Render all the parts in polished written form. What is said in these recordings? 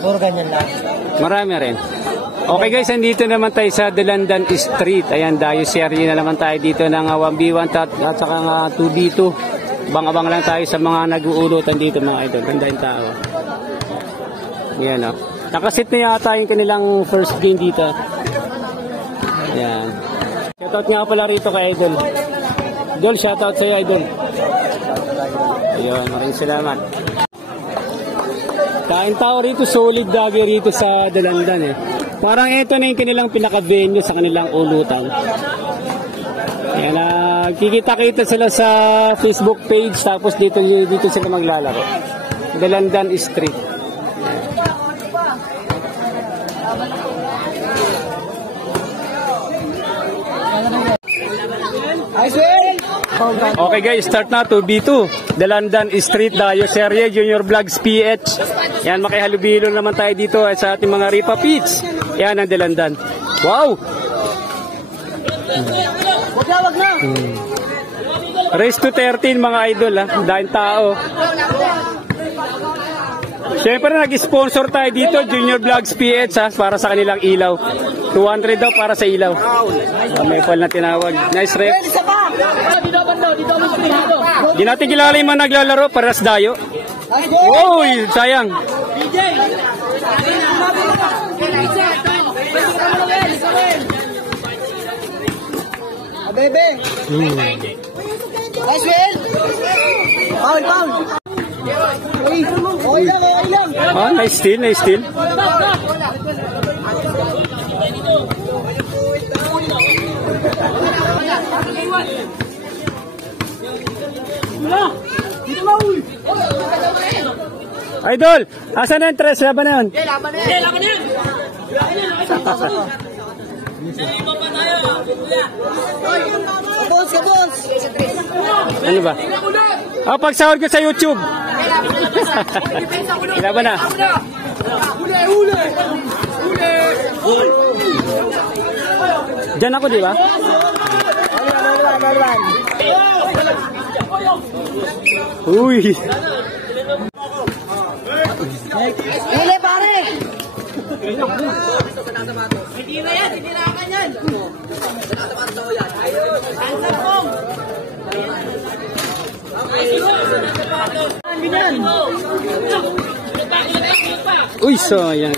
Puro ganyan lang. Marami rin. Okay guys, andito naman tayo sa Dalandan Street. Ayan, Dayo Serie na naman tayo dito ng 1v1 at saka 2v2. Abang-abang lang tayo sa mga nag-uulutan dito mga idol. Ganda yung tao. Ayan o. Nakasit na yata yung kanilang first game dito. Ayan. Shoutout nga pala rito kay Idol. Idol, shoutout sa'yo Idol. Ayun, maraming salamat. Kain tao rito, solid dagi rito sa Dalandan eh. Parang ito na yung kanilang pinaka-venue sa kanilang ulutan. Ayan, kikita-kita sila sa Facebook page tapos dito sila maglalaro. Dalandan Street. Okay guys, start na 2v2. Dalandan Street, Dayo Serie, Junior Vlogs PH. Yan, makihalubilo naman tayo dito sa ating mga Ripa Pits. Yan ang Dalandan. Wow! Wag na. Race to 13 mga idol ha. Dahil tao. Siyempre nag-sponsor tayo dito, Junior Vlogs PH ha, para sa kanilang ilaw. 200 daw para sa ilaw. May pal na tinawag. Nice rep. Di natin kilala yung mga naglalaro, paras Dayo. Uy, sayang. Bebe. Nice win. Foul. Okay lang. Ah, nice steal. Idol, asan na yung tres? Laban na yun. Laban na yan. Kabos. Ano ba? Pagsahod ko sa YouTube. Laban na. Huli. Diyan ako, di ba? Uy. Huli pare. Hindi na akan yan. Uy, sayang.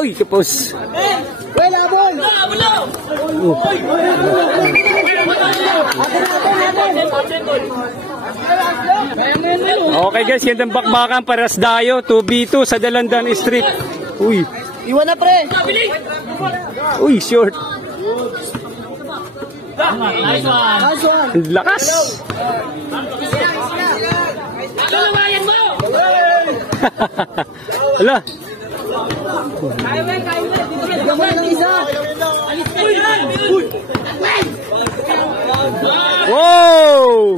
Uy, kapos. Wala bol. Okay guys, gandang bakbakan para sa Dayo, 2v2 sa Dalandan Street. Uy. Iwan na pre. Uy, short. Nice one. Lakas. Lalawayan mo! Ala. Bigyan mo ng isa. Wow!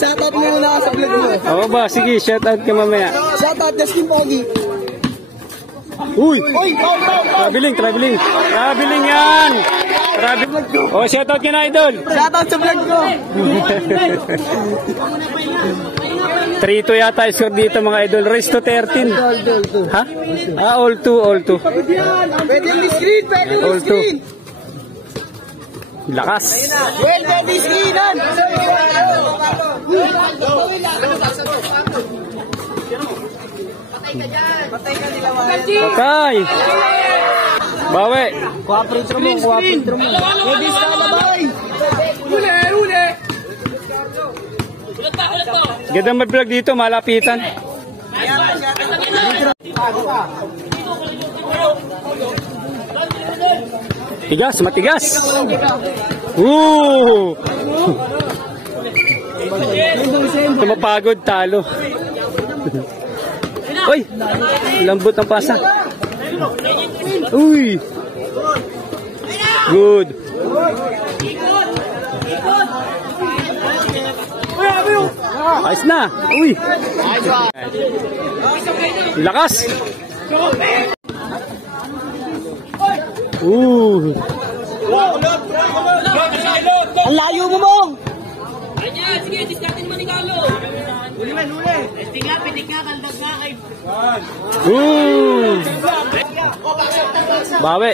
Shoutout mo muna sa vlog mo. Oo ba? Sige, shoutout ka mamaya. Shoutout Justin Pogi. Uy! Traveling yan! Oh, shoutout ka na, Idol! Shoutout sa vlog ko. 3-2 yata score dito mga idol. Race to 13. Ha? All 2. Pwede yung screen. All 2. Lakas. Well, pwede screenan. Patay. Bawi. Screen. Pwede sa labay. Huli. Gandang mag-vlog dito, malapitan. Matigas. Tumapagod, talo. Uy, lambot ng pasa. Uy. Good. Ayos na. Uy. Lakas. Ang layo mo, Mong! Ayan, sige, diskatin mo ni Carlo. Huli. Pitik nga, kaldag nga kay... Bawi.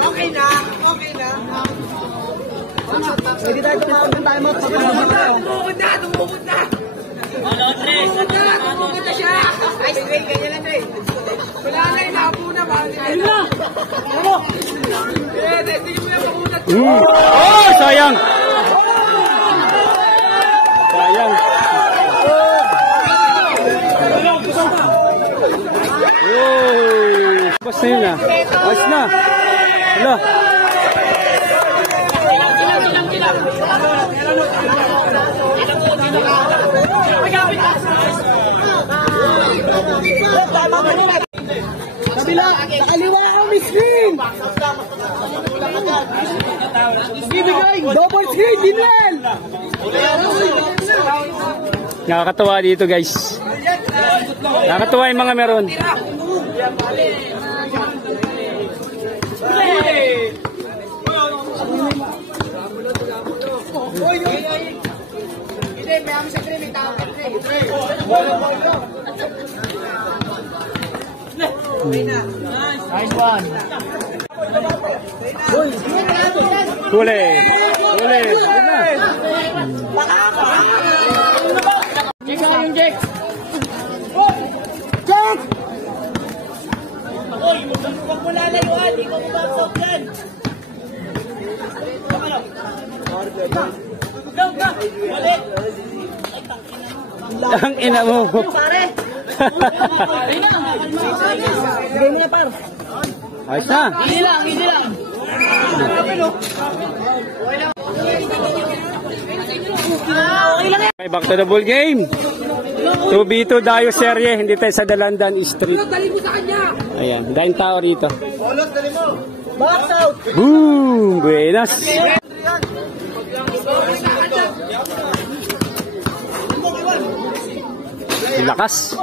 Okay na. Pwede tayo tumawag tayo mga tumukod na. Tumukod na siya. Ay, straight, ganyan lang, Trey. Wala na, inapo na. Ayun na. Ano? Hindi mo yung makunat. Oh, sayang. Basta yun ah. Basta na. Hala. Kabila, sa kaliwa ang screen. Bibigay, double screen, Dinel. Nakakatawa dito guys. Nakakatawa yung mga meron. Nice one. Huli. Jack. Jack! Uy, huwag mo lalayuan, hindi ko mababasok yan. Balik! Ang ina mo. Pare! Bigay mo na, par. Ayos na. Easy lang. Okay, back to the ball game. 2v2 Dayo serye. Hindi tayo sa Dalandan Street. Ayan, dahil tao rito. Box out. Boom! Buenas. Lakas.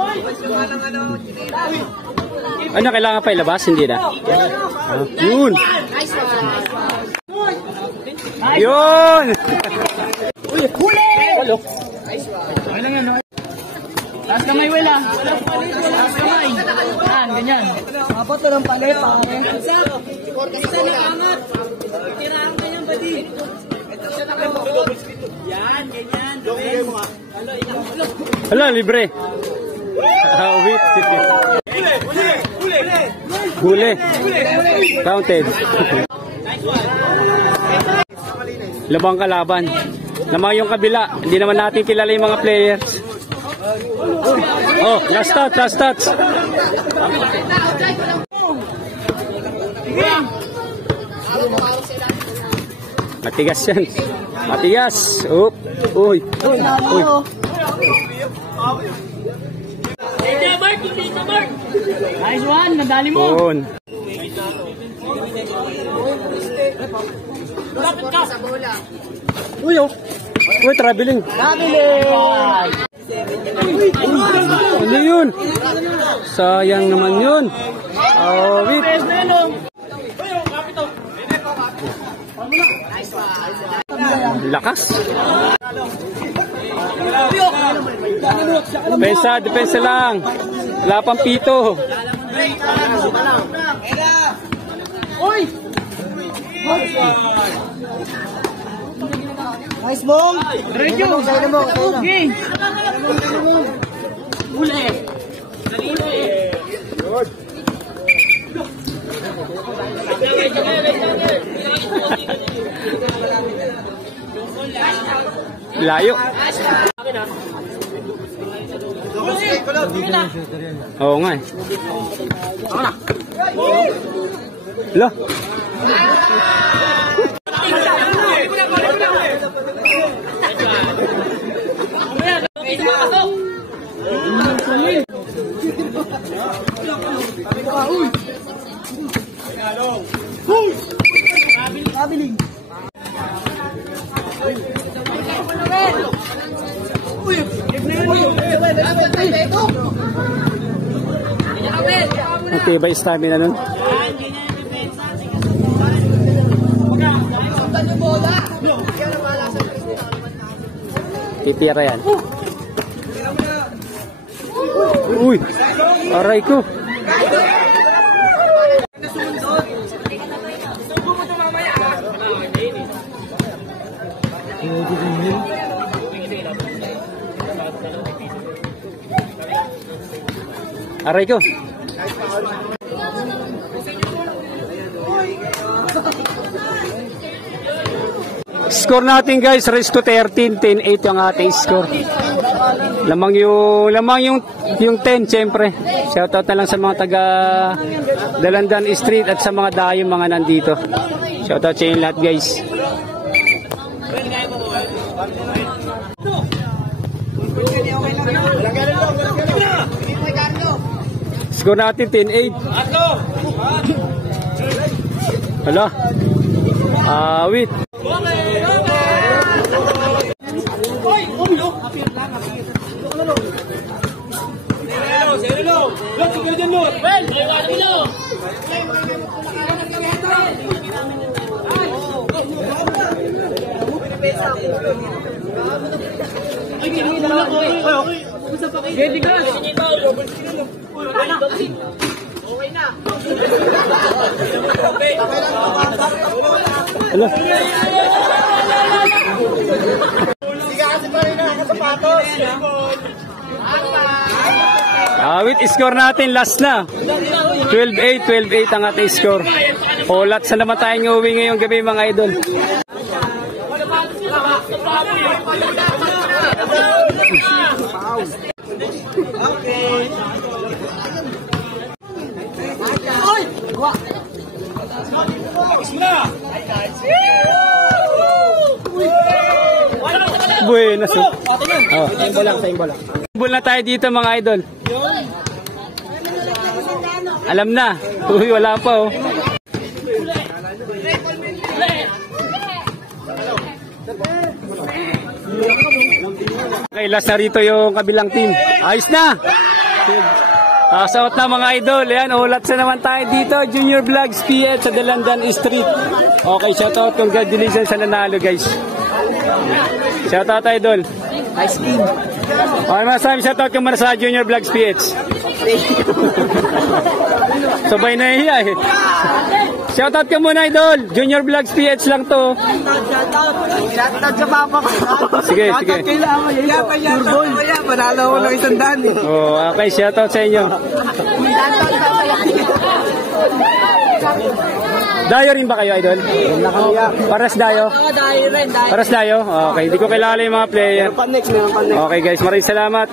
Ano, kailangan pa ilabas? Hindi na. Yun. Yun! Huli! Taas kamay, Wela. Taas kamay. Yan, ganyan. Dapat walang palit, pare. Isa na angat. Tiraan ka niyang badi. Yan, ganyan. Hala, libre. Wait. Huli. Counted. Labang kalaban. Naman yung kabila. Hindi naman natin kilala yung mga players. Oh, last touch. Matigas yan. Matigas. Uy. Mark! Nice one, nadali mo. Yun. Lapit ka! Sa bola. Uy, traveling. Ano yun? Sayang naman yun. Wait. Lakas. Depensa lang. Wala pang pito. Uy! Nice, Mong. Diretso. Okay. Huli. Layo. Oo nga eh. Lah. Ang tibay stamina nun. Titira yan. Uy! Aray ko! Aray ko! Score natin guys, race to 13, 10-8 ang ating score. Lamang yung 10 syempre. Shoutout na lang sa mga taga Dalandan Street at sa mga dayong mga nandito. Shoutout sa inyo lahat guys. Score natin 10-8. Hala. Awit. Awit, score natin last na 12-8 ang ating score. Ulat sa naman tayong uwi ngayong gabi mga idol. Buenas. Ball na tayo dito mga idol. Alam na. Uy, wala pa oh. Okay, last na rito yung kabilang team. Ayos na. Out na mga idol. Yan, ulat sa naman tayo dito. Junior Vlogs PH sa Dalandan Street. Okay, shoutout. Congratulations sa nanalo guys. Shoutout idol. Ice cream. Okay, masasabi shoutout ka muna sa Junior Vlogs PH. Sabay na hiya eh. Shoutout ka muna idol. Junior Vlogs PH lang to. Shoutout sa papa ko. Sige, sige. Turboy. Manalo ko ng 100 eh. Oh, okay, shoutout sa inyo. Dayo rin ba kayo, idol? Paras dayo? Dayo rin. Paras dayo? Okay, hindi ko kilala yung mga player. Meron pa next. Okay guys, maraming salamat.